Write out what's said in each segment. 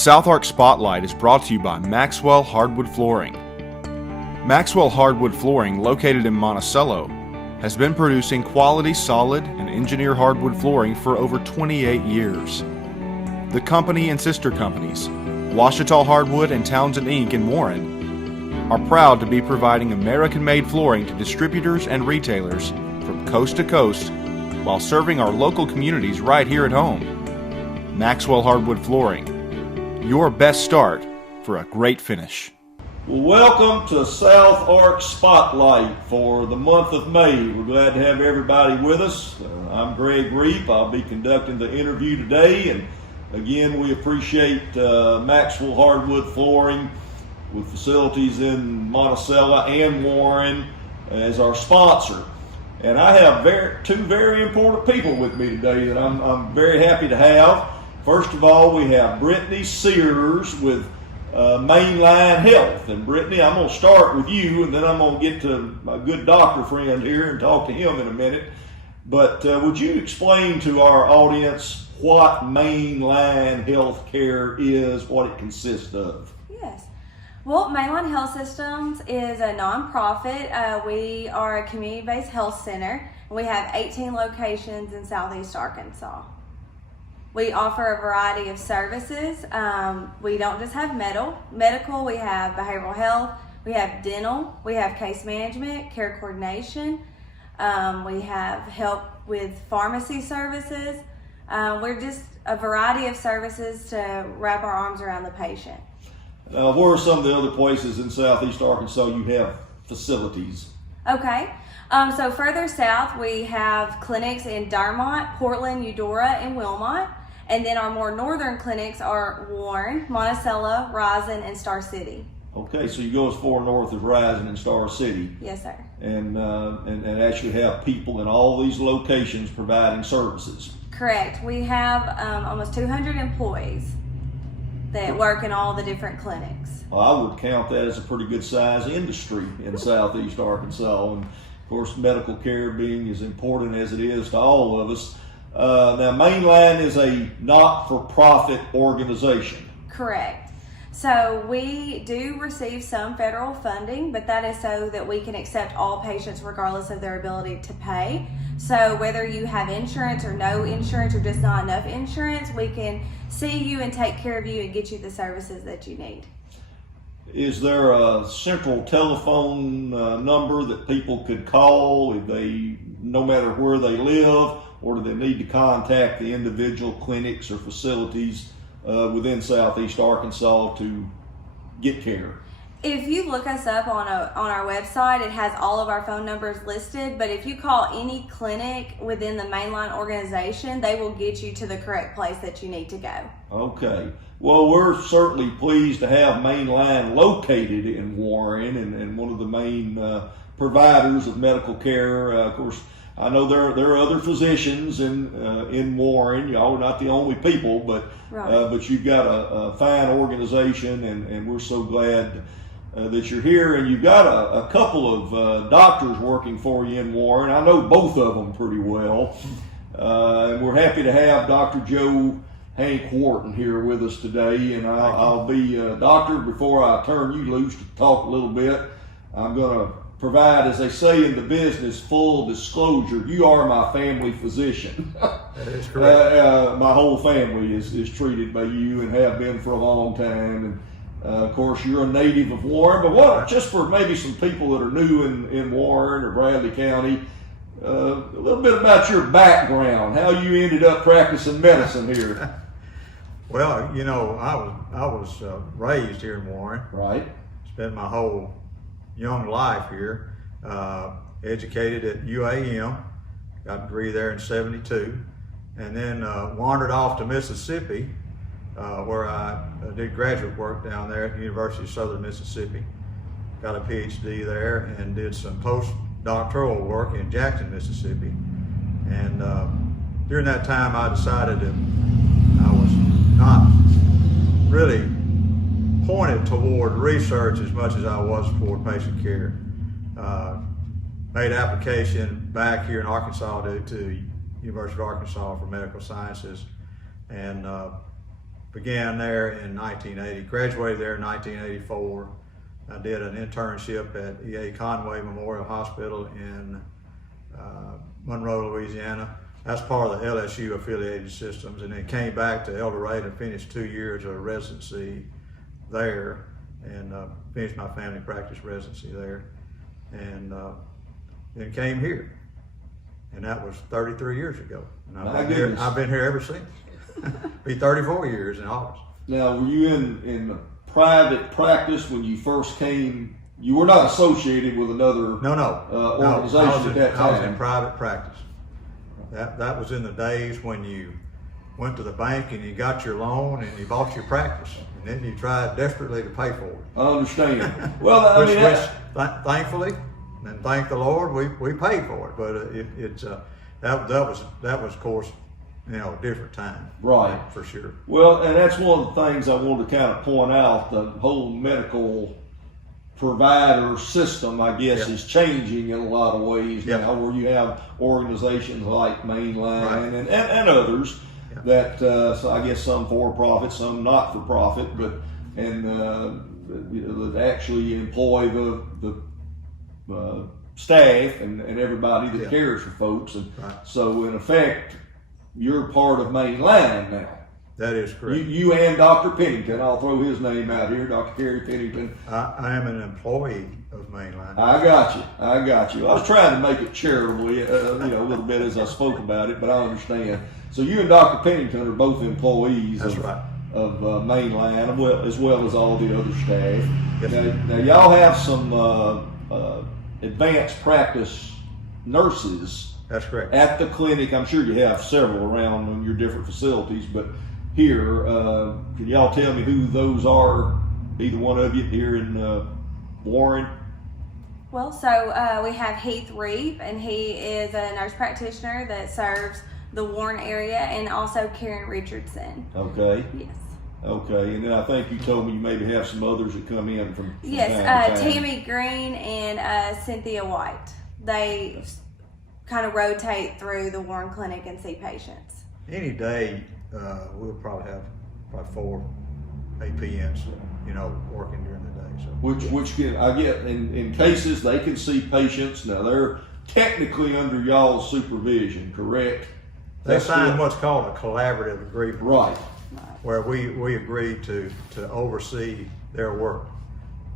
Southark Spotlight is brought to you by Maxwell Hardwood Flooring. Maxwell Hardwood Flooring, located in Monticello, has been producing quality, solid, and engineered hardwood flooring for over 28 years. The company and sister companies, Ouachita Hardwood and Townsend Inc. in Warren, are proud to be providing American-made flooring to distributors and retailers from coast to coast while serving our local communities right here at home. Maxwell Hardwood Flooring, your best start for a great finish. Well, welcome to Southark Spotlight for the month of May. We're glad to have everybody with us. I'm Gregg Reep. I'll be conducting the interview today, and again, we appreciate Maxwell Hardwood Flooring with facilities in Monticello and Warren as our sponsor. And I have two very important people with me today that I'm very happy to have. First of all, we have Brittany Sears with Mainline Health. And Brittany, I'm going to start with you, and then I'm going to get to my good doctor friend here and talk to him in a minute. But would you explain to our audience what Mainline Health Care is, what it consists of? Yes. Well, Mainline Health Systems is a nonprofit. We are a community-based health center. We have 18 locations in Southeast Arkansas. We offer a variety of services. We don't just have medical, we have behavioral health, we have dental, we have case management, care coordination, we have help with pharmacy services. We're just a variety of services to wrap our arms around the patient. Where are some of the other places in Southeast Arkansas you have facilities? Okay. So further south, we have clinics in Darmont, Portland, Eudora, and Wilmot. And then our more northern clinics are Warren, Monticello, Rising, and Star City. Okay, so you go as far north as Rising and Star City. Yes, sir. And actually have people in all these locations providing services. Correct. We have almost 200 employees that work in all the different clinics. Well, I would count that as a pretty good size industry in Southeast Arkansas. And of course, medical care being as important as it is to all of us. Now, Mainline is a not-for-profit organization. Correct. So we do receive some federal funding, but that is so that we can accept all patients regardless of their ability to pay. So whether you have insurance or no insurance or just not enough insurance, we can see you and take care of you and get you the services that you need. Is there a central telephone number that people could call if they, no matter where they live, or do they need to contact the individual clinics or facilities within Southeast Arkansas to get care? If you look us up on our website, it has all of our phone numbers listed, but if you call any clinic within the Mainline organization, they will get you to the correct place that you need to go. Okay. Well, we're certainly pleased to have Mainline located in Warren and one of the main providers of medical care. Of course, I know there are other physicians in Warren. Y'all are not the only people, but right. But you've got a fine organization, and we're so glad that you're here. And you've got a couple of doctors working for you in Warren. I know both of them pretty well, and we're happy to have Dr. Joe Hank Wharton here with us today. And I'll be doctor, before I turn you loose to talk a little bit, I'm going to provide, as they say in the business, full disclosure. You are my family physician. That is correct. My whole family is treated by you and have been for a long time. And of course, you're a native of Warren. But what, just for maybe some people that are new in Warren or Bradley County, a little bit about your background, how you ended up practicing medicine here. Well, you know, I was raised here in Warren. Right. Spent my whole young life here, educated at UAM, got a degree there in '72, and then wandered off to Mississippi, where I did graduate work down there at the University of Southern Mississippi. Got a PhD there and did some postdoctoral work in Jackson, Mississippi. And during that time, I decided that I was not really pointed toward research as much as I was toward patient care. Made application back here in Arkansas to University of Arkansas for medical sciences, and began there in 1980, graduated there in 1984. I did an internship at E.A. Conway Memorial Hospital in Monroe, Louisiana. That's part of the LSU affiliated systems, and then came back to El Dorado and finished 2 years of residency there, and finished my family practice residency there, and then came here, and that was 33 years ago. And I've been here ever since. Be 34 years in August. Now, were you in private practice when you first came? You were not associated with another organization at that time. I was in private practice. That was in the days when you went to the bank and you got your loan and you bought your practice, and then you tried desperately to pay for it. I understand. Well, I mean, thankfully, and thank the Lord, we paid for it. But that was of course, a different time. Right. For sure. Well, and that's one of the things I wanted to kind of point out. The whole medical provider system, I guess, is changing in a lot of ways now, where you have organizations like Mainline and others that, so I guess some for-profit, some not-for-profit, but that actually employ the staff and everybody that cares for folks. And so in effect, you're part of Mainline now. That is correct. You and Dr. Pennington, I'll throw his name out here, Dr. Kerry Pennington. I am an employee of Mainline. I got you. I was trying to make it charitably, a little bit as I spoke about it, but I understand. So you and Dr. Pennington are both employees of Mainline, as well as all the other staff. Yes. Now y'all have some advanced practice nurses. That's correct. At the clinic. I'm sure you have several around in your different facilities, but here, can y'all tell me who those are, either one of you here in Warren? Well, so we have Gregg Reep, and he is a nurse practitioner that serves the Warren area, and also Karen Richardson. Okay. Yes. Okay, and then I think you told me you maybe have some others that come in from time to Yes, time. Tammy Green and Cynthia White. They kind of rotate through the Warren Clinic and see patients. Any day, we'll probably have 4 APNs, working during the day. So Which can, I get in cases they can see patients. Now they're technically under y'all's supervision, correct? They signed what's called a collaborative agreement. Right. Where we agreed to oversee their work,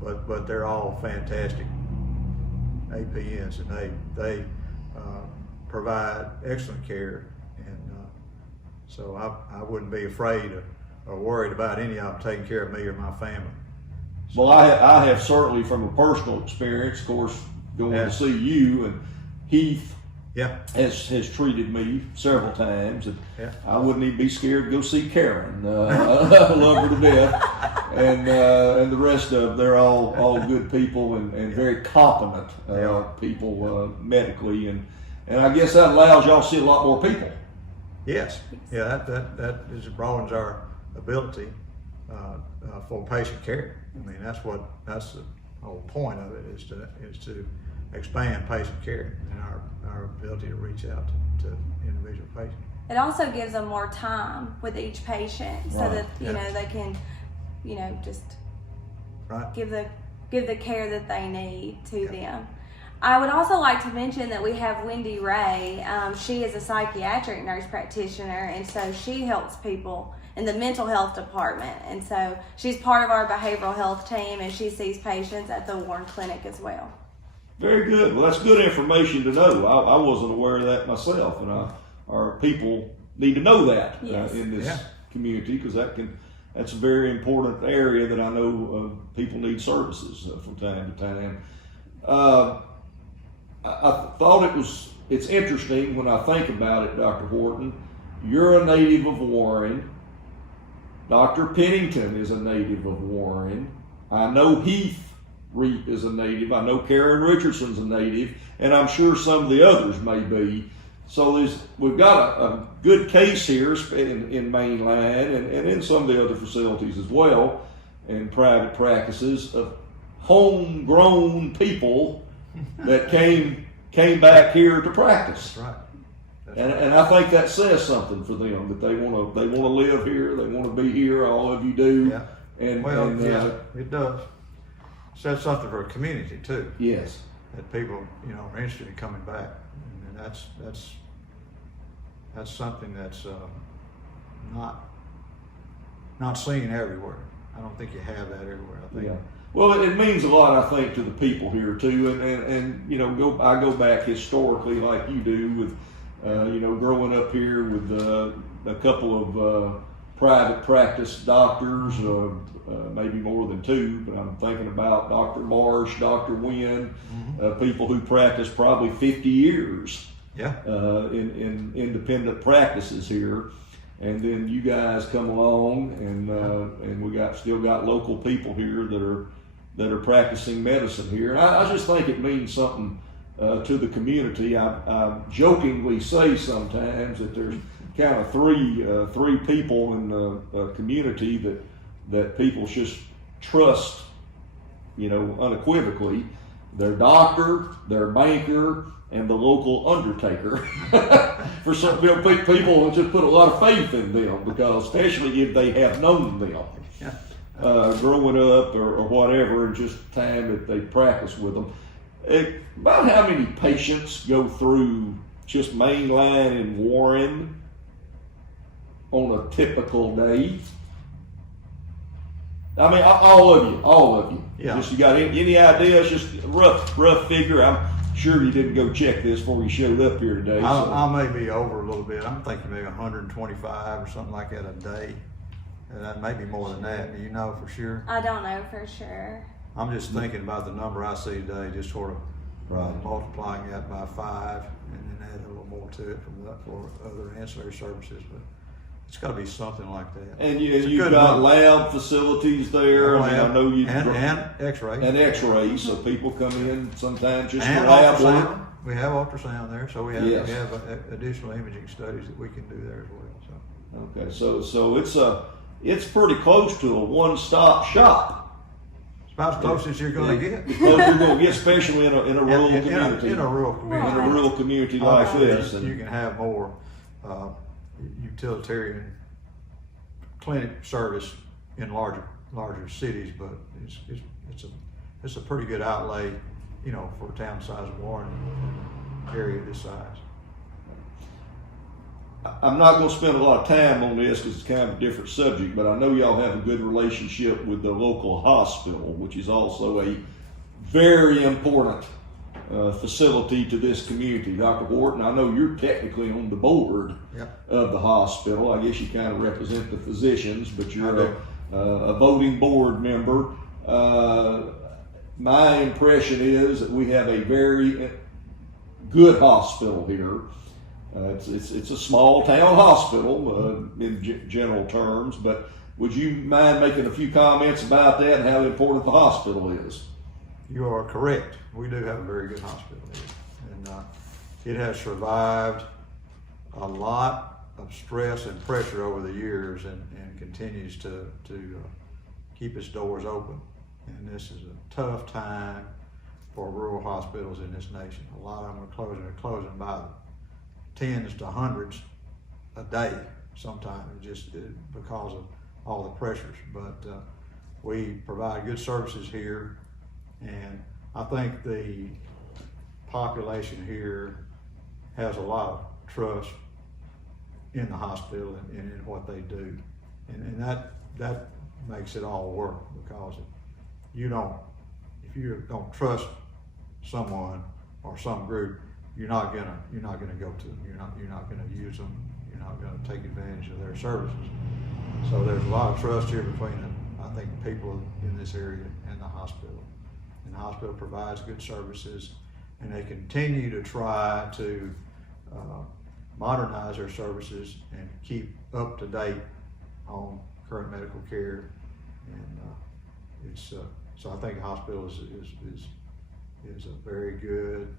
but they're all fantastic APNs, and they provide excellent care, and so I wouldn't be afraid or worried about any of them taking care of me or my family. Well, I have certainly, from a personal experience, of course, going to see you, and Heath has treated me several times, and I wouldn't even be scared to go see Karen. I love her to death, and the rest of them, they're all good people and very competent people medically, and I guess that allows y'all to see a lot more people. Yes, that broadens our ability for patient care. I mean, that's the whole point of it, is to expand patient care and our ability to reach out to individual patients. It also gives them more time with each patient, so that they can, just give the care that they need to them. I would also like to mention that we have Wendy Ray. She is a psychiatric nurse practitioner, and so she helps people in the mental health department. And so she's part of our behavioral health team, and she sees patients at the Warren Clinic as well. Very good. Well, that's good information to know. I wasn't aware of that myself, and our people need to know that in this community, because that's a very important area that I know people need services from time to time. I thought it's interesting when I think about it, Dr. Wharton. You're a native of Warren. Dr. Pennington is a native of Warren. I know Heath Reep is a native. I know Karen Richardson's a native, and I'm sure some of the others may be. So we've got a good case here in Mainline and in some of the other facilities as well, and private practices, of homegrown people that came back here to practice. That's right. And I think that says something for them, that they want to live here, they want to be here. All of you do. Yeah. And It does. Says something for a community too. Yes. That people, are interested in coming back, and that's something that's not seen everywhere. I don't think you have that everywhere. I think. Yeah. Well, it means a lot, I think, to the people here too, and I go back historically like you do with, growing up here with a couple of private practice doctors, maybe more than two, but I'm thinking about Dr. Marsh, Dr. Wynn, people who practiced probably 50 years in independent practices here. And then you guys come along, and we still got local people here that are practicing medicine here. And I just think it means something to the community. I jokingly say sometimes that there's kind of three people in the community that people just trust, unequivocally. Their doctor, their banker, and the local undertaker. For some people just put a lot of faith in them, because especially if they have known them growing up or whatever, and just time that they practice with them. About how many patients go through just Mainline and Warren on a typical day? I mean, all of you. Yeah. Just, you got any ideas? Just a rough figure. I'm sure you didn't go check this before you showed up here today. I may be over a little bit. I'm thinking maybe 125 or something like that a day. That may be more than that. Do you know for sure? I don't know for sure. I'm just thinking about the number I see today, just sort of multiplying that by 5, and then add a little more to it for other ancillary services. But it's got to be something like that. And you've got lab facilities there. Lab, I know you and X-ray. And X-ray, so people come in sometimes just and for lab ultrasound. work. We have ultrasound there, so we have Yes. additional imaging studies that we can do there as well. So. Okay, so it's pretty close to a one-stop shop. It's about as close as you're going to get. The closest you're going to get, especially in a rural community. In a rural community. In a rural community like this. You can have more utilitarian clinic service in larger cities, but it's a pretty good outlay, for a town size of Warren, area this size. I'm not going to spend a lot of time on this because it's kind of a different subject, but I know y'all have a good relationship with the local hospital, which is also a very important facility to this community. Dr. Wharton, I know you're technically on the board of the hospital. I guess you kind of represent the physicians, but you're a voting board member. My impression is that we have a very good hospital here. It's a small town hospital in general terms, but would you mind making a few comments about that and how important the hospital is? You are correct. We do have a very good hospital here, and it has survived a lot of stress and pressure over the years, and continues to keep its doors open. And this is a tough time for rural hospitals in this nation. A lot of them are closing by tens to hundreds a day sometimes, just because of all the pressures. But we provide good services here, and I think the population here has a lot of trust in the hospital and in what they do, and that makes it all work, because if you don't trust someone or some group, you're not gonna go to them. You're not gonna use them. You're not gonna take advantage of their services. So there's a lot of trust here between I think the people in this area and the hospital. And the hospital provides good services, and they continue to try to modernize their services and keep up to date on current medical care. And so I think the hospital is a very good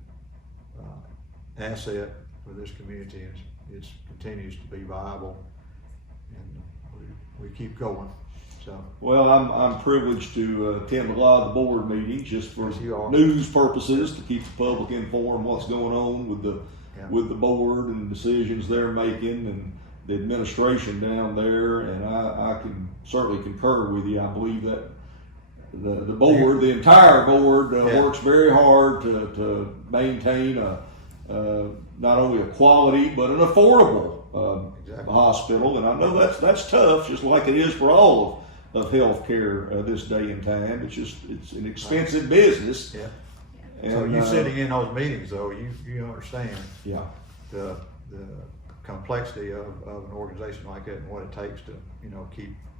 asset for this community, and it continues to be viable, and we keep going. So, well, I'm privileged to attend a lot of the board meetings just for news purposes, to keep the public informed what's going on with with the board and the decisions they're making and the administration down there, and I can certainly concur with you. I believe that the board, the entire board, works very hard to maintain not only a quality but an affordable hospital, and I know that's tough, just like it is for all of healthcare this day and time. It's an expensive business. Yeah. And, so you sitting in those meetings, though, you understand the complexity of an organization like that and what it takes to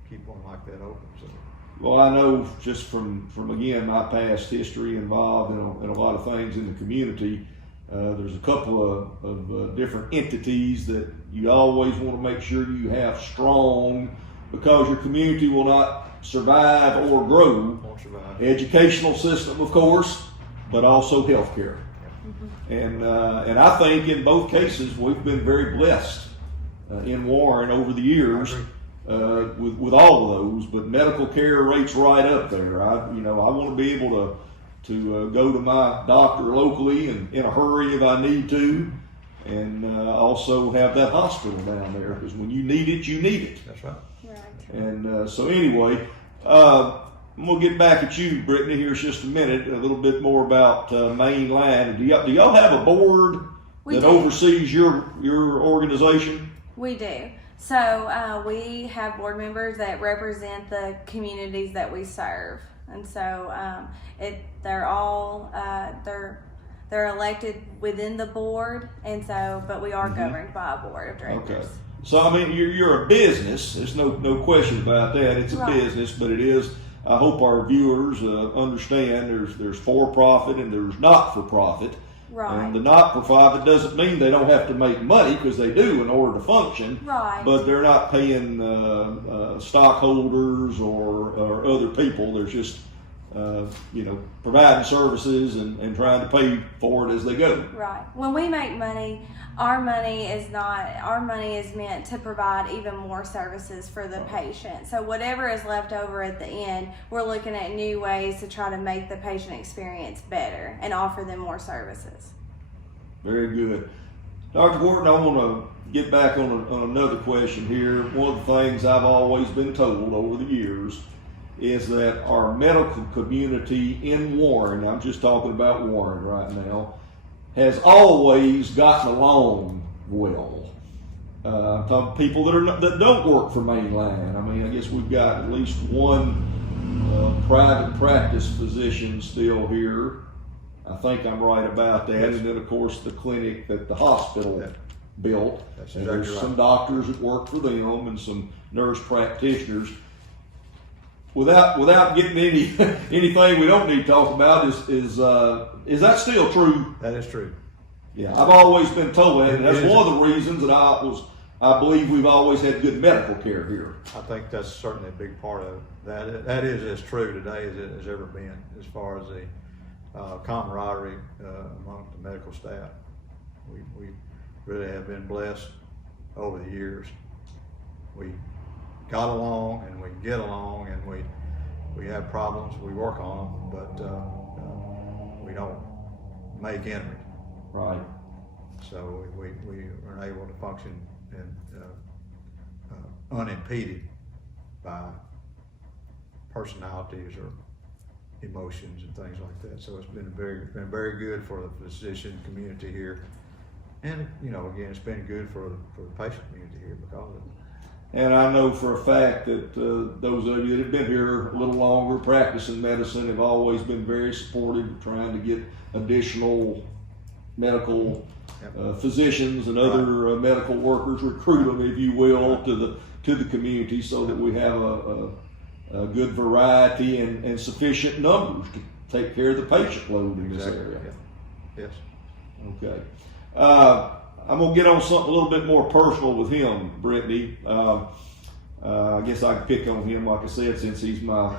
keep one like that open. So. Well, I know just from again my past history involved in a lot of things in the community. There's a couple of different entities that you always want to make sure you have strong, because your community will not survive or grow. Won't survive. Educational system, of course, but also healthcare. And I think in both cases we've been very blessed in Warren over the years with all of those. But medical care rates right up there. I want to be able to go to my doctor locally and in a hurry if I need to, and also have that hospital down there, because when you need it, you need it. That's right. Right. And so anyway, I'm gonna get back at you, Brittany, here in just a minute. A little bit more about Mainline. Do y'all have a board that oversees your organization? We do. So we have board members that represent the communities that we serve, and so they're all they're elected within the board, and so but we are governed by a board of directors. Okay. So I mean, you're a business. There's no question about that. It's a business, but it is. I hope our viewers understand there's for-profit and there's not-for-profit. Right. And the not-for-profit doesn't mean they don't have to make money, because they do in order to function. Right. But they're not paying stockholders or other people. They're just providing services and trying to pay for it as they go. Right. When we make money, our money is meant to provide even more services for the patient. So whatever is left over at the end, we're looking at new ways to try to make the patient experience better and offer them more services. Very good. Dr. Wharton, I want to get back on another question here. One of the things I've always been told over the years is that our medical community in Warren, I'm just talking about Warren right now, has always gotten along well. I'm talking people that don't work for Mainline. I mean, I guess we've got at least one private practice physician still here. I think I'm right about that. And then, of course, the clinic that the hospital built. That's and exactly there's right. some doctors that work for them and some nurse practitioners. Without getting anything we don't need to talk about, is that still true? That is true. Yeah, I've always been told that, and that's one of the reasons that I believe we've always had good medical care here. I think that's certainly a big part of that. That is as true today as it has ever been, as far as the camaraderie among the medical staff. We really have been blessed over the years. We got along and we get along, and we have problems, we work on them, but we don't make enemies. Right. So we are able to function and unimpeded by personalities or emotions and things like that. So it's been very good for the physician community here, and again, it's been good for the patient community here because of it. And I know for a fact that those of you that have been here a little longer practicing medicine have always been very supportive of trying to get additional medical physicians and other medical workers, recruit them, if you will, to the community, so that we have a good variety and sufficient numbers to take care of the patient load in this area. Yeah. Yes. Okay. I'm going to get on something a little bit more personal with him, Brittany. I guess I can pick on him, like I said, since he's my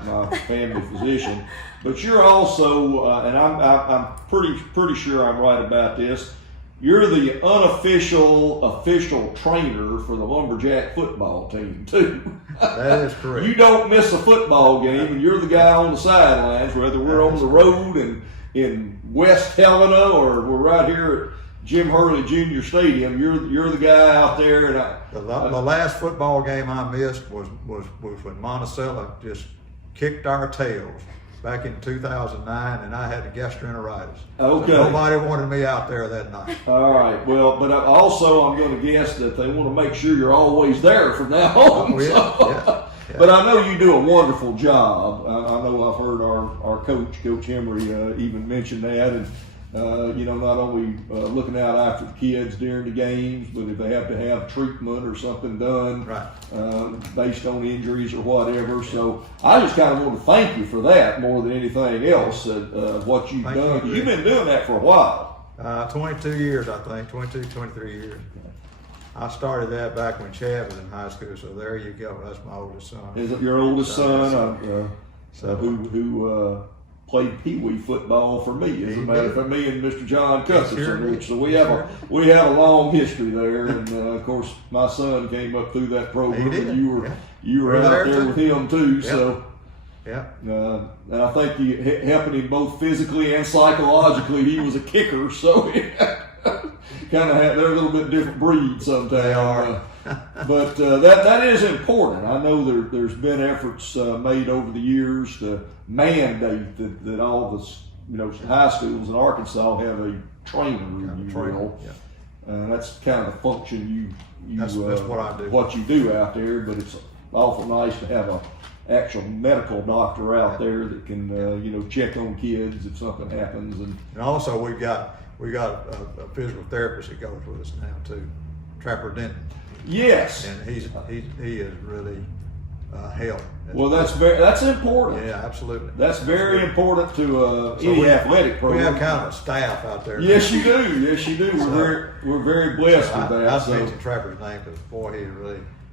family physician. But you're also, and I'm pretty sure I'm right about this, you're the official trainer for the Lumberjack football team, too. That is correct. You don't miss a football game, and you're the guy on the sidelines, whether we're on the road in West Helena or we're right here at Jim Hurley Jr. Stadium. You're the guy out there, and The last football game I missed was when Monticello just kicked our tails back in 2009, and I had the gastroenteritis. Okay. So nobody wanted me out there that night. All right. Well, but also I'm going to guess that they want to make sure you're always there from now on. Oh, yeah. But I know you do a wonderful job. I know I've heard our coach, Coach Emery, even mention that, and not only looking out after the kids during the games, but if they have to have treatment or something done, Right. Based on injuries or whatever. So I just kind of want to thank you for that more than anything else. What you've Thank done. you. You've been doing that for a while. 22 years, I think, 22, 23 years. I started that back when Chad was in high school, so there you go. That's my oldest son. Is it your oldest son So- who played Pee Wee football for me? As a He matter of did. fact, me and Mr. John Cutson. Sure did. So we have a long history there, and of course my son came up through that program, He did. and you were We're out there there too. with him too. Yep. So. Yeah. And I think you helping him both physically and psychologically. He was a kicker, so kind of they're a little bit different breed sometimes. They are. But that is important. I know there's been efforts made over the years to mandate that all the high schools in Arkansas have a trainer. If you will. Yeah. That's kind of the function That's what I do. What you do out there, but it's awful nice to have a actual medical doctor out there that can check on kids if something happens. And also we got a physical therapist that goes with us now too, Trapper Denton, yes, and he is really help. well that's important. Yeah, absolutely. That's very important to So any we- athletic We program. have kind of a staff out there. Yes, you do. Yes, you do. We're very blessed with that. I So, mentioned Trapper's name because boy,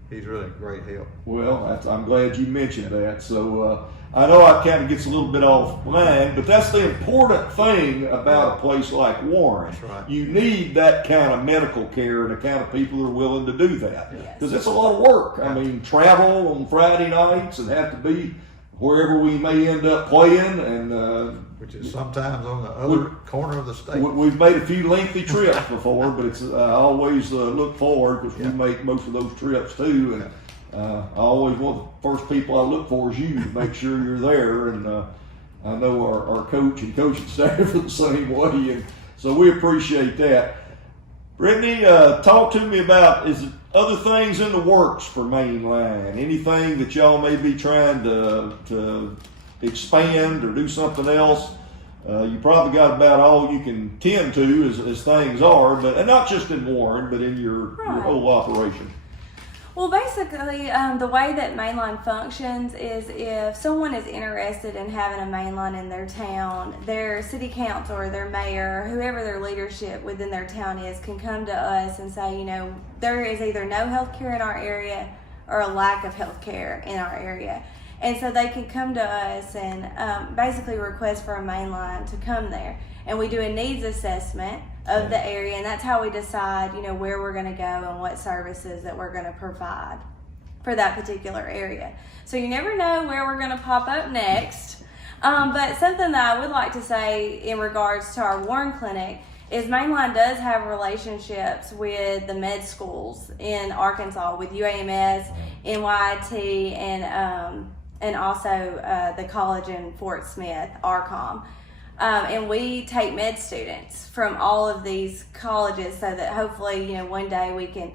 he's really great help. well, I'm glad you mentioned that. So I know I kind of gets a little bit off line, but that's the important thing about a place like Warren. That's right. You need that kind of medical care and the kind of people who are willing to do that. Yes. Because it's a lot of work. I mean, travel on Friday nights and have to be wherever we may end up playing, and Which is sometimes on the other corner of the state. we've made a few lengthy trips before, but it's I always look forward because we make most of those trips too, and I always want the first people I look for is you to make sure you're there, and I know our coach and coaching staff are the same way, and so we appreciate that. Brittany, talk to me about other things in the works for Mainline. Anything that y'all may be trying to expand or do something else? You probably got about all you can tend to as things are, and not just in Warren, but in your whole operation. Well, basically, the way that Mainline functions is if someone is interested in having a Mainline in their town, their city council or their mayor, whoever their leadership within their town is, can come to us and say, there is either no health care in our area or a lack of health care in our area. And so they can come to us and basically request for a Mainline to come there. And we do a needs assessment of the area, and that's how we decide, where we're going to go and what services that we're going to provide for that particular area. So you never know where we're going to pop up next. But something that I would like to say in regards to our Warren Clinic is Mainline does have relationships with the med schools in Arkansas, with UAMS, NYT, and also the college in Fort Smith, ARCOM. And we take med students from all of these colleges so that hopefully, one day we can,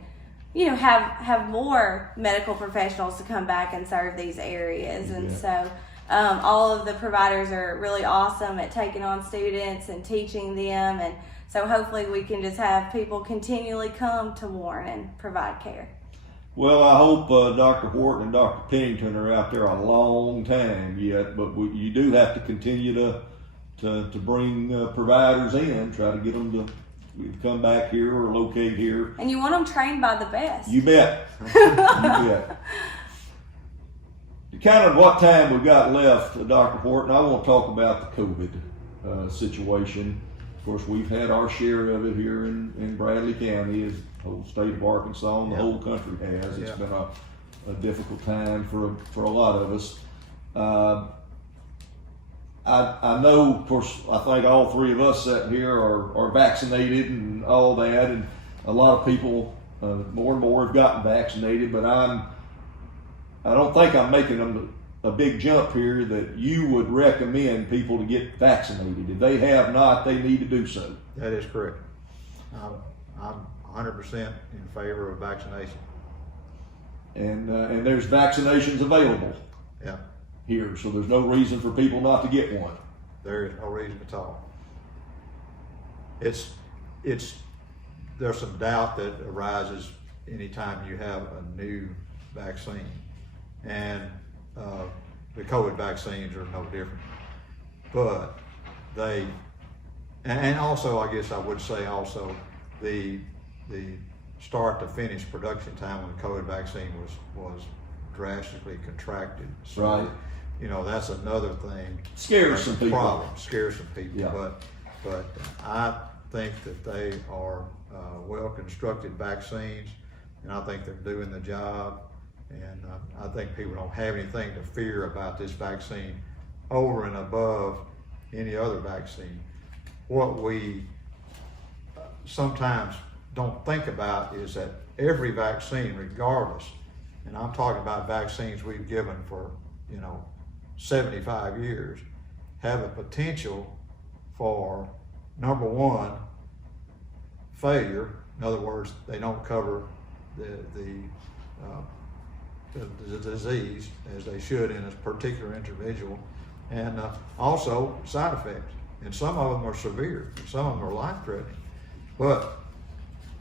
have more medical professionals to come back and serve these areas. And so all of the providers are really awesome at taking on students and teaching them. And so hopefully we can just have people continually come to Warren and provide care. Well, I hope Dr. Wharton and Dr. Pennington are out there a long time yet, but you do have to continue to bring providers in, try to get them to come back here or locate here. And you want them trained by the best. You bet. You bet. Kind of what time we got left, Dr. Wharton, I want to talk about the COVID situation. Of course, we've had our share of it here in Bradley County, as the whole state of Arkansas and the whole country has. It's been a difficult time for a lot of us. I know, of course, I think all three of us sitting here are vaccinated and all that, and a lot of people, more and more have gotten vaccinated, but I don't think I'm making a big jump here that you would recommend people to get vaccinated. If they have not, they need to do so. That is correct. I'm 100% in favor of vaccination. And there's vaccinations available Yeah, here, so there's no reason for people not to get one. there is no reason at all. There's some doubt that arises anytime you have a new vaccine, and the COVID vaccines are no different. But and also, I guess I would say also the start to finish production time when the COVID vaccine was drastically contracted. So, Right. you know, that's another thing. Scares some people. Problem, scares some people. Yeah. But I think that they are well-constructed vaccines, and I think they're doing the job. And I think people don't have anything to fear about this vaccine over and above any other vaccine. What we sometimes don't think about is that every vaccine, regardless, and I'm talking about vaccines we've given for, 75 years, have a potential for, number one, failure. In other words, they don't cover the disease as they should in a particular individual, and also side effects. And some of them are severe, and some of them are life-threatening. But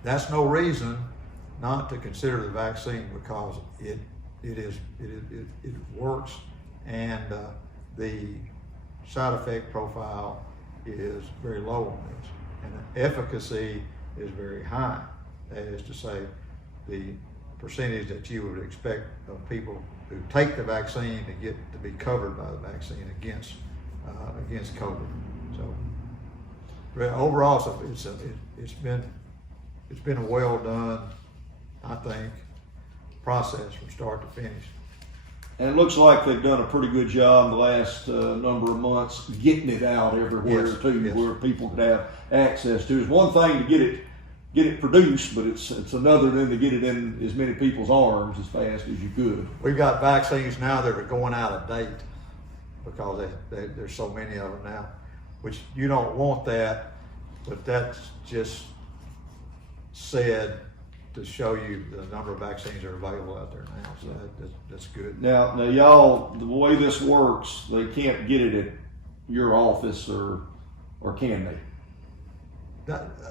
that's no reason not to consider the vaccine, because it works, and the side effect profile is very low on this, and the efficacy is very high. That is to say, the percentage that you would expect of people who take the vaccine to be covered by the vaccine against COVID. So overall, it's been a well done, I think, process from start to finish. And it looks like they've done a pretty good job in the last number of months getting it out everywhere too, yes. where people could have access to. It's one thing to get it produced, but it's another than to get it in as many people's arms as fast as you could. We've got vaccines now that are going out of date because there's so many of them now, which you don't want that, but that's just said to show you the number of vaccines that are available out there now. So that's good. Now y'all, the way this works, they can't get it at your office, or can they?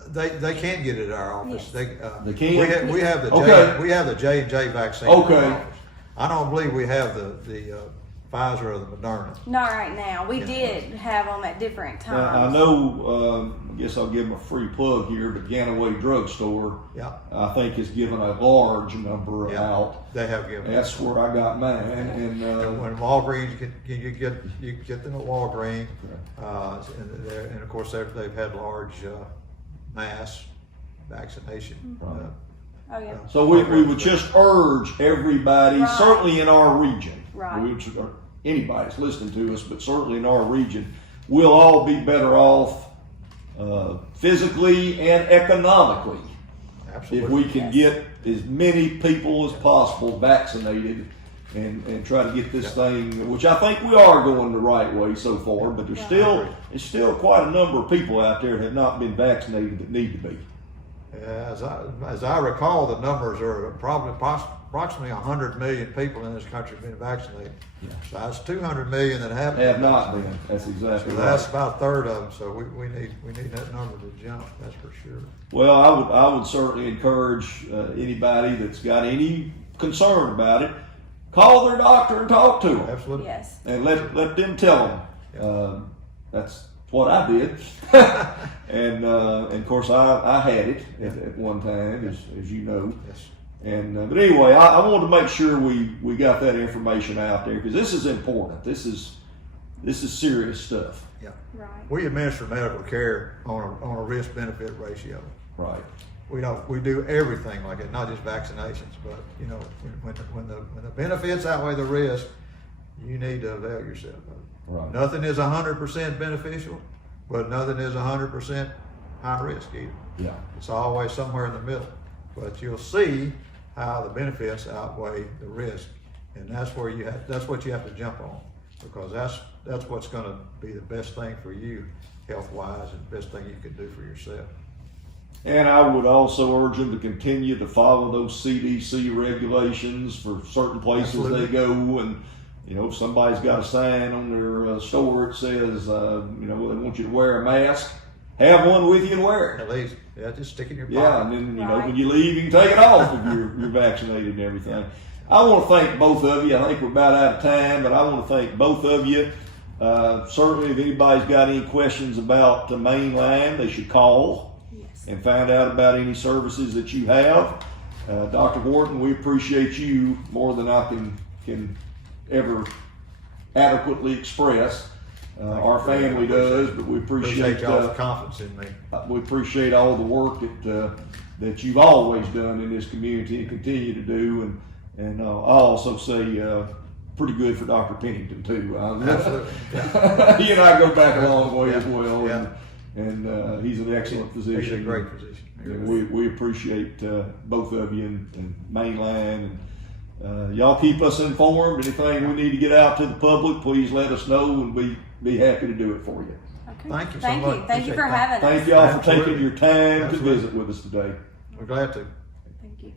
They can't get it at our office. Yes. They can? We have the Okay. we have the J&J vaccine. Okay. In our office. I don't believe we have the Pfizer or the Moderna. Not right now. We Yeah. did have them at different I times. know, I guess I'll give them a free plug here, but Ganaway Drugstore, Yeah. I think, has given a large number Yeah. out. They have given. That's where I got mine. And When Walgreens, you get them at Walgreens, and of course they've had large mass vaccination. Oh yeah. so we would just urge everybody, Right. certainly in our region, Right. or anybody that's listening to us, but certainly in our region, we'll all be better off physically and economically Absolutely. if we can get as many people as possible vaccinated and try to get this thing, which I think we are going the right way so far, but there's still quite a number of people out there that have not been vaccinated that need to be. As I recall, the numbers are probably approximately 100 million people in this country have been vaccinated. Yeah. So that's 200 million that haven't. Have not been. That's exactly So right. that's about a third of them. So we need that number to jump. That's for sure. Well, I would certainly encourage anybody that's got any concern about it, call their doctor and talk to them, Absolutely. Yes. and let them tell them. That's what I did, and of course I had it at one time, as you know. Yes. And but anyway, I wanted to make sure we got that information out there, because this is important. This is serious stuff. Yeah. Right. We administer medical care on a risk benefit ratio. Right. We do everything like it, not just vaccinations, but when the benefits outweigh the risk, you need to avail yourself of it. Right. Nothing is 100% beneficial, but nothing is 100% high risk either. Yeah. It's always somewhere in the middle. But you'll see how the benefits outweigh the risk, and that's what you have to jump on, because that's what's going to be the best thing for you health-wise, and the best thing you can do for yourself. And I would also urge them to continue to follow those CDC regulations for certain places Absolutely. they go. And, you know, if somebody's got a sign on their store that says, you know, they want you to wear a mask, have one with you and wear it. At least, yeah, just stick it in your pocket. Yeah, and then, you know, Right. when you leave, you can take it off if you're vaccinated and everything. I want to thank both of you. I think we're about out of time, but I want to thank both of you. Certainly, if anybody's got any questions about the Mainline, they should call and find out about any services that you have. Dr. Wharton, we appreciate you more than I can ever adequately express. Our family does, but we appreciate y'all's confidence in me. we appreciate all the work that you've always done in this community and continue to do. And I'll also say pretty good for Dr. Pennington too. Absolutely. He and I go back a long way as well. Yeah. And he's an excellent physician. He's a great physician. And we appreciate both of you and Mainline. And y'all keep us informed. Anything we need to get out to the public, please let us know, and we'd be happy to do it for you. Okay. Thank you so Thank much. you. Thank you for Appreciate that. having us. Thank y'all for Absolutely. taking your time Absolutely. to visit with us today. We're glad to. Thank you.